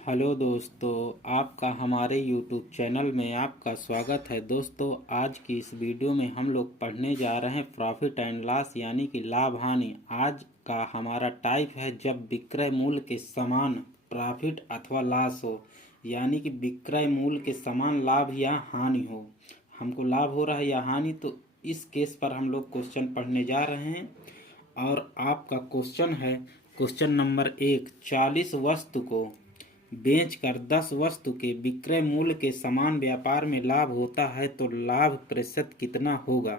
Hello दोस्तों, आपका हमारे यूट्यूब चैनल में आपका स्वागत है। दोस्तों, आज की इस वीडियो में हम लोग पढ़ने जा रहे हैं प्रॉफिट एंड लॉस यानी कि लाभ हानि। आज का हमारा टाइप है जब विक्रय मूल्य के समान प्रॉफिट अथवा लॉस हो, यानी कि विक्रय मूल्य के समान लाभ या हानि हो। हमको लाभ हो रहा है या हानि, तो इस केस पर हम लोग क्वेश्चन पढ़ने जा रहे हैं। और आपका क्वेश्चन है क्वेश्चन नंबर 1, 40 वस्तु को बेचकर 10 वस्तु के विक्रय मूल्य के समान व्यापार में लाभ होता है तो लाभ प्रतिशत कितना होगा।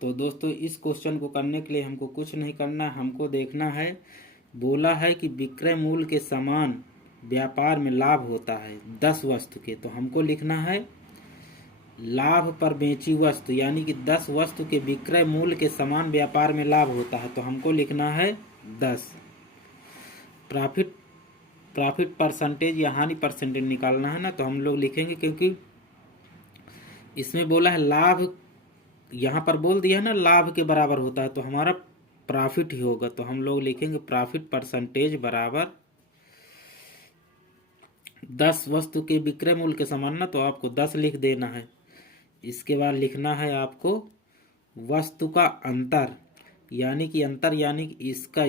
तो दोस्तों, इस क्वेश्चन को करने के लिए हमको कुछ नहीं करना, हमको देखना है। बोला है कि विक्रय मूल्य के समान व्यापार में लाभ होता है 10 वस्तु के, तो हमको लिखना है लाभ पर बेची वस्तु, यानी कि 10 वस्तु के विक्रय मूल्य के समान व्यापार में लाभ होता है, तो हमको लिखना है 10। प्रॉफिट परसेंटेज या हानि परसेंटेज निकालना है ना, तो हम लोग लिखेंगे, क्योंकि इसमें बोला है लाभ, यहाँ पर बोल दिया है ना लाभ के बराबर होता है, तो हमारा प्रॉफिट ही होगा। तो हम लोग लिखेंगे प्रॉफिट परसेंटेज बराबर 10 वस्तु के विक्रय मूल्य के समान ना, तो आपको 10 लिख देना है। इसके बाद लिखना है आपको वस्तु का अंतर, यानी कि इसका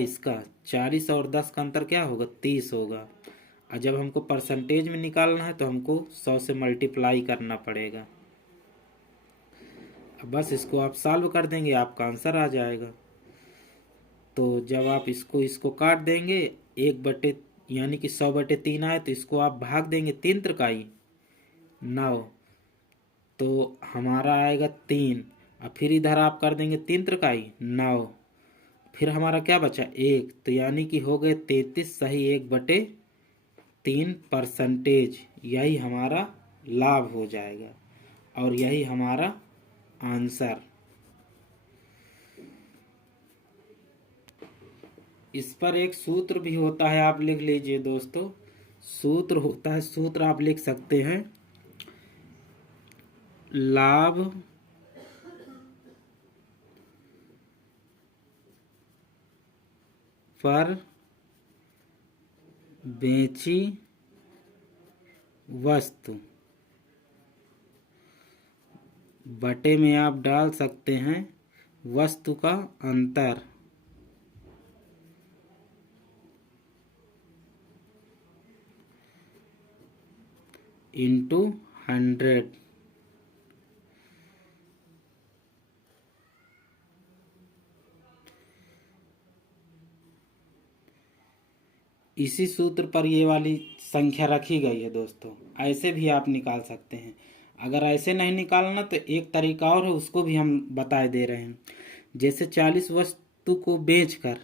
40 और 10 का अंतर क्या होगा, 30 होगा। और जब हमको परसेंटेज में निकालना है तो हमको 100 से मल्टीप्लाई करना पड़ेगा। अब बस इसको आप सॉल्व कर देंगे, आपका आंसर आ जाएगा। तो जब आप इसको काट देंगे, 1/, यानी कि 100/3 आए, तो इसको आप भाग देंगे 3 त्रिकाई 9, तो हमारा आएगा 3। और फिर इधर आप कर देंगे 3 त्रिकाई 9, फिर हमारा क्या बचा 1, तो यानी कि हो गए 33 सही 1/3 परसेंटेज। यही हमारा लाभ हो जाएगा और यही हमारा आंसर। इस पर एक सूत्र भी होता है, आप लिख लीजिए दोस्तों। सूत्र होता है, सूत्र आप लिख सकते हैं, लाभ पर बेची वस्तु बटे में आप डाल सकते हैं वस्तु का अंतर इंटू 100। इसी सूत्र पर ये वाली संख्या रखी गई है दोस्तों। ऐसे भी आप निकाल सकते हैं। अगर ऐसे नहीं निकालना तो एक तरीका और है, उसको भी हम बताए दे रहे हैं। जैसे 40 वस्तु को बेचकर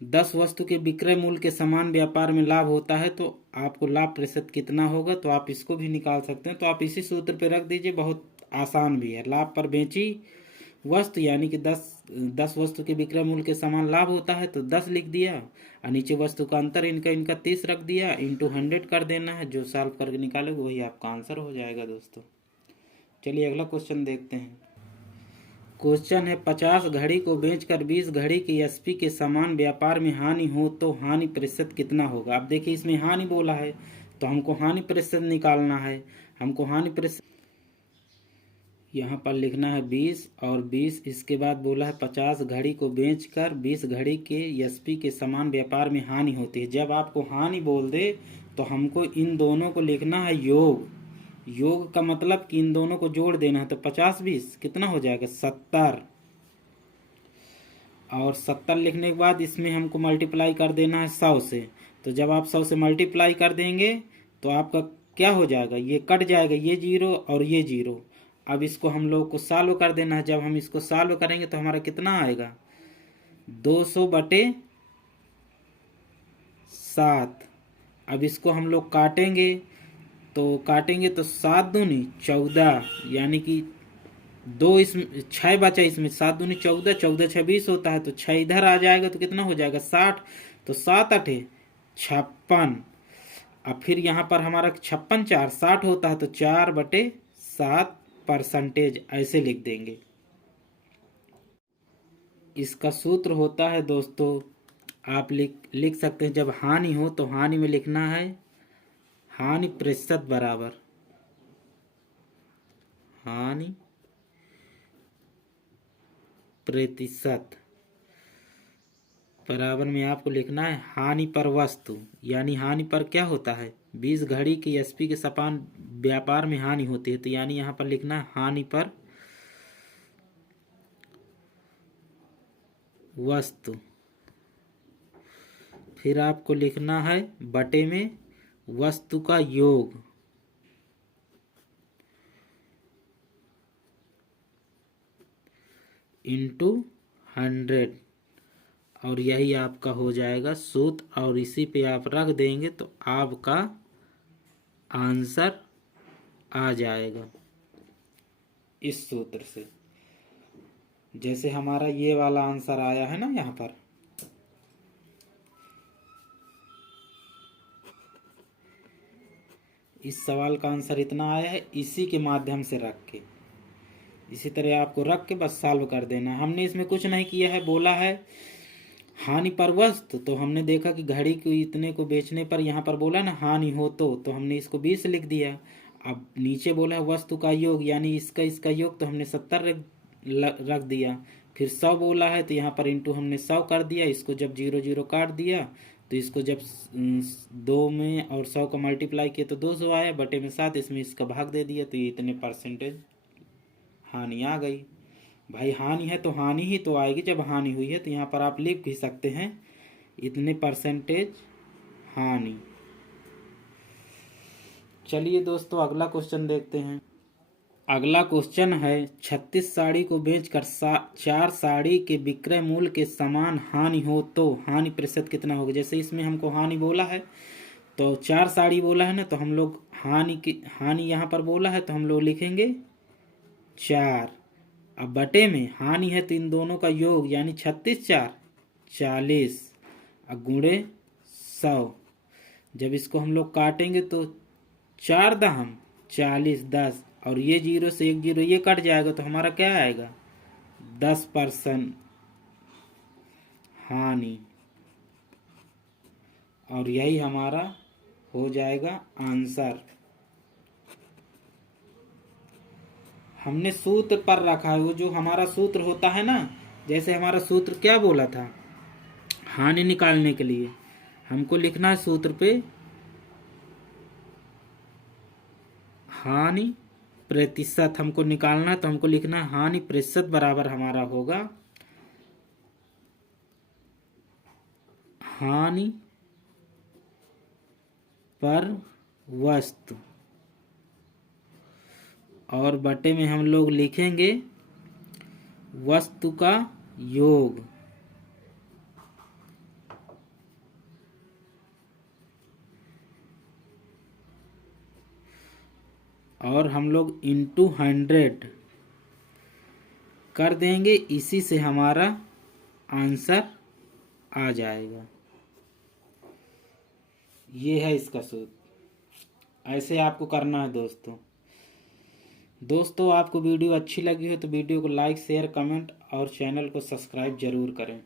10 वस्तु के विक्रय मूल्य के समान व्यापार में लाभ होता है तो आपको लाभ प्रतिशत कितना होगा, तो आप इसको भी निकाल सकते हैं। तो आप इसी सूत्र पे रख दीजिए, बहुत आसान भी है। लाभ पर बेची वस्तु यानी कि 10 वस्तु के विक्रय मूल्य के समान लाभ होता है, तो 10 लिख दिया, और नीचे वस्तु का अंतर इनका 30 रख दिया, इंटू 100 कर देना है। जो सॉल्व करके निकालोगे वही आपका आंसर हो जाएगा दोस्तों। चलिए अगला क्वेश्चन देखते हैं। क्वेश्चन है 50 घड़ी को बेचकर 20 घड़ी की एसपी के समान व्यापार में हानि हो तो हानि प्रतिशत कितना होगा। अब देखिए, इसमें हानि बोला है तो हमको हानि प्रतिशत निकालना है। हमको हानि प्रतिशत यहाँ पर लिखना है 20 और 20, इसके बाद बोला है 50 घड़ी को बेचकर 20 घड़ी के एसपी के समान व्यापार में हानि होती है। जब आपको हानि बोल दे तो हमको इन दोनों को लिखना है योग। योग का मतलब कि इन दोनों को जोड़ देना है, तो 50-20 कितना हो जाएगा 70। और 70 लिखने के बाद इसमें हमको मल्टीप्लाई कर देना है 100 से। तो जब आप 100 से मल्टीप्लाई कर देंगे तो आपका क्या हो जाएगा, ये कट जाएगा, ये 0 और ये 0। अब इसको हम लोग को सॉल्व कर देना है। जब हम इसको सॉल्व करेंगे तो हमारा कितना आएगा 200/7। अब इसको हम लोग काटेंगे तो 7 दूनी 14, यानी कि 2 इसमें 6 बचा, इसमें 7 दूनी 14, 14 6 20 होता है, तो 6 इधर आ जाएगा तो कितना हो जाएगा 60। तो 7 8 56। अब फिर यहाँ पर हमारा 56 4 60 होता है, तो 4/7 परसेंटेज ऐसे लिख देंगे। इसका सूत्र होता है दोस्तों आप लिख सकते हैं जब हानि हो तो हानि में लिखना है हानि प्रतिशत बराबर हानि प्रतिशत बराबर में आपको लिखना है हानि पर वस्तु, यानी हानि पर क्या होता है 20 घड़ी की एसपी के समान व्यापार में हानि होती है, तो यानी यहाँ पर लिखना है हानि पर वस्तु। फिर आपको लिखना है बटे में वस्तु का योग इंटू 100, और यही आपका हो जाएगा सूत्र, और इसी पे आप रख देंगे तो आपका आंसर आ जाएगा इस सूत्र से। जैसे हमारा ये वाला आंसर आया है ना, यहाँ पर इस सवाल का आंसर इतना आया है, इसी के माध्यम से रख के, इसी तरह आपको रख के बस सॉल्व कर देना है। हमने इसमें कुछ नहीं किया है, बोला है हानि पर वस्तु, तो हमने देखा कि घड़ी को इतने को बेचने पर यहाँ पर बोला ना हानि हो तो हमने इसको 20 लिख दिया। अब नीचे बोला है वस्तु का योग, यानी इसका योग, तो हमने 70 रख दिया। फिर 100 बोला है तो यहाँ पर इंटू हमने 100 कर दिया। इसको जब 0 0 काट दिया तो इसको जब 2 में और 100 का मल्टीप्लाई किया तो 200 आया, बटे में 7, इसमें इसका भाग दे दिया तो ये इतने परसेंटेज हानि आ गई। भाई हानि है तो हानि ही तो आएगी जब हानि हुई है, तो यहाँ पर आप लिख भी सकते हैं इतने परसेंटेज हानि। चलिए दोस्तों अगला क्वेश्चन देखते हैं। अगला क्वेश्चन है 36 साड़ी को बेचकर 4 साड़ी के विक्रय मूल्य के समान हानि हो तो हानि प्रतिशत कितना होगा। जैसे इसमें हमको हानि बोला है तो 4 साड़ी बोला है ना, तो हम लोग हानि यहाँ पर बोला है तो हम लोग लिखेंगे 4। अब बटे में हानि है तो इन दोनों का योग यानी 36 4 40 और गुणे 100। जब इसको हम लोग काटेंगे तो 4 दहम 40 10, और ये 0 से 1 0 ये कट जाएगा तो हमारा क्या आएगा 10% हानि, और यही हमारा हो जाएगा आंसर। हमने सूत्र पर रखा है, वो जो हमारा सूत्र होता है ना, जैसे हमारा सूत्र क्या बोला था हानि निकालने के लिए हमको लिखना है सूत्र पे हानि प्रतिशत हमको निकालना है, तो हमको लिखना है हानि प्रतिशत बराबर हमारा होगा हानि पर वस्तु, और बटे में हम लोग लिखेंगे वस्तु का योग, और हम लोग इंटू 100 कर देंगे। इसी से हमारा आंसर आ जाएगा। ये है इसका सूत्र, ऐसे आपको करना है दोस्तों आपको वीडियो अच्छी लगी हो तो वीडियो को लाइक शेयर कमेंट और चैनल को सब्सक्राइब जरूर करें।